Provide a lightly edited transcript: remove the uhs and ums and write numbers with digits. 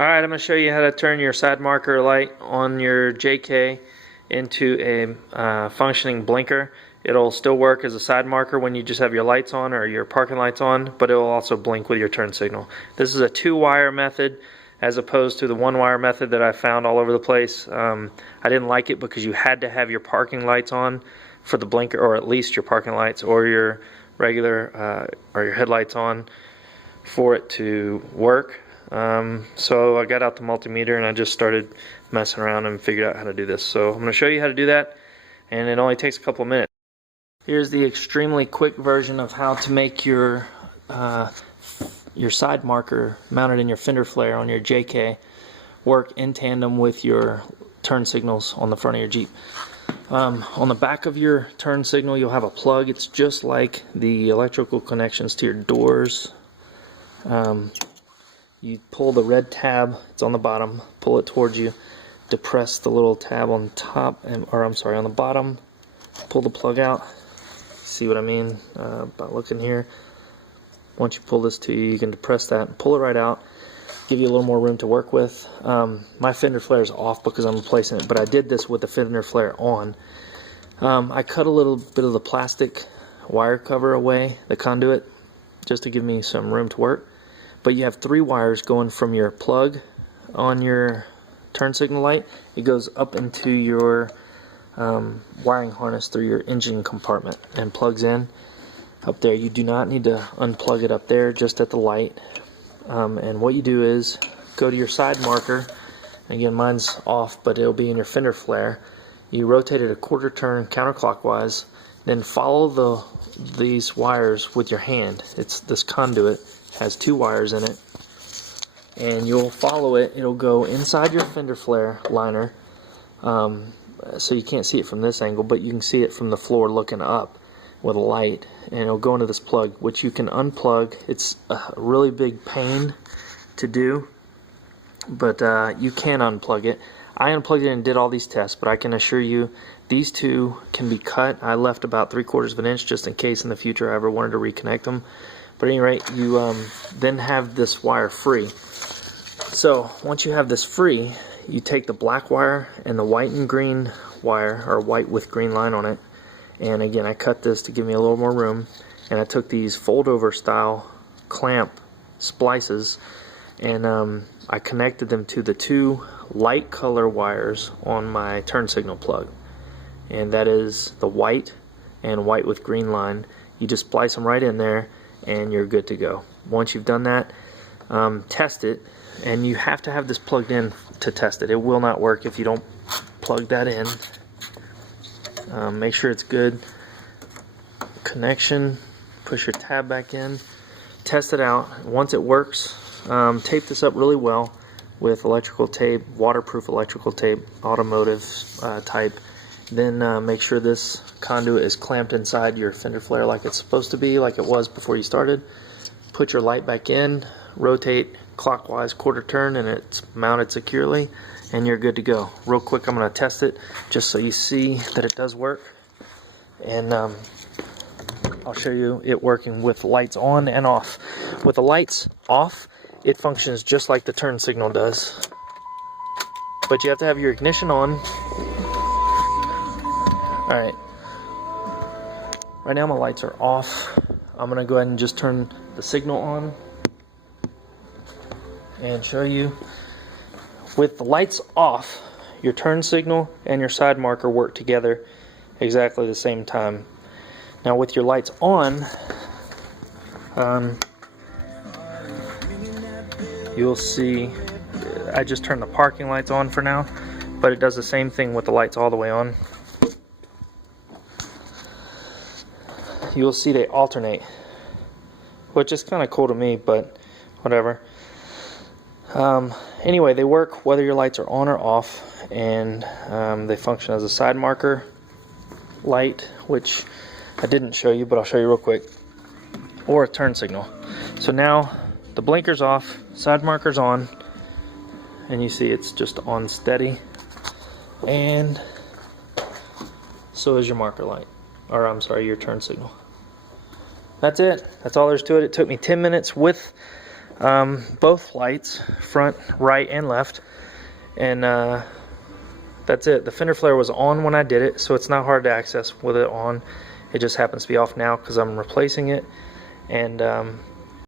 Alright, I'm going to show you how to turn your side marker light on your JK into a functioning blinker. It'll still work as a side marker when you just have your lights on or your parking lights on, but it will also blink with your turn signal. This is a 2-wire method as opposed to the 1-wire method that I found all over the place. I didn't like it because you had to have your parking lights on for the blinker, or at least your parking lights or your regular or your headlights on for it to work. So I got out the multimeter and I just started messing around and figured out how to do this. So I'm going to show you how to do that, and it only takes a couple of minutes. Here's the extremely quick version of how to make your side marker mounted in your fender flare on your JK work in tandem with your turn signals on the front of your Jeep. On the back of your turn signal you'll have a plug. It's just like the electrical connections to your doors. You pull the red tab, it's on the bottom, pull it towards you, depress the little tab on top, or I'm sorry, on the bottom, pull the plug out. See what I mean by looking here? Once you pull this to you, you can depress that and pull it right out, give you a little more room to work with. My fender flare is off because I'm replacing it, but I did this with the fender flare on. I cut a little bit of the plastic wire cover away, the conduit, just to give me some room to work. But you have 3 wires going from your plug on your turn signal light. It goes up into your wiring harness through your engine compartment and plugs in up there. You do not need to unplug it up there, just at the light. And what you do is go to your side marker. Again, mine's off, but it'll be in your fender flare. You rotate it a quarter turn counterclockwise, then follow these wires with your hand. It's this conduit has 2 wires in it, and you'll follow it. It'll go inside your fender flare liner, so you can't see it from this angle, but you can see it from the floor looking up with a light, and it'll go into this plug, which you can unplug. It's a really big pain to do, but you can unplug it. I unplugged it and did all these tests, but I can assure you these 2 can be cut. I left about 3/4 of an inch just in case in the future I ever wanted to reconnect them. But at any rate, you then have this wire free. So once you have this free, you take the black wire and the white and green wire, or white with green line on it. And again, I cut this to give me a little more room. And I took these fold-over style clamp splices, and I connected them to the 2 light color wires on my turn signal plug. And that is the white and white with green line. You just splice them right in there, and you're good to go. Once you've done that, test it, and you have to have this plugged in to test it. It will not work if you don't plug that in. Make sure it's good connection, push your tab back in, test it out. Once it works, tape this up really well with electrical tape, waterproof electrical tape, automotive type. Then make sure this conduit is clamped inside your fender flare like it's supposed to be, like it was before you started. Put your light back in, rotate clockwise quarter turn, and it's mounted securely, and you're good to go. Real quick, I'm going to test it just so you see that it does work. And I'll show you it working with lights on and off. With the lights off, it functions just like the turn signal does. But you have to have your ignition on. Alright, right now my lights are off. I'm going to go ahead and just turn the signal on and show you. With the lights off, your turn signal and your side marker work together exactly the same time. Now with your lights on, you'll see I just turned the parking lights on for now, but it does the same thing with the lights all the way on. You'll see they alternate, which is kind of cool to me, but whatever. Anyway, they work whether your lights are on or off, and they function as a side marker light, which I didn't show you, but I'll show you real quick, or a turn signal. So now the blinker's off, side marker's on, and you see it's just on steady, and so is your marker light, or I'm sorry, your turn signal. That's it. That's all there's to it. It took me 10 minutes with Both lights, front, right, and left, and that's it. The fender flare was on when I did it, so it's not hard to access with it on. It just happens to be off now because I'm replacing it. And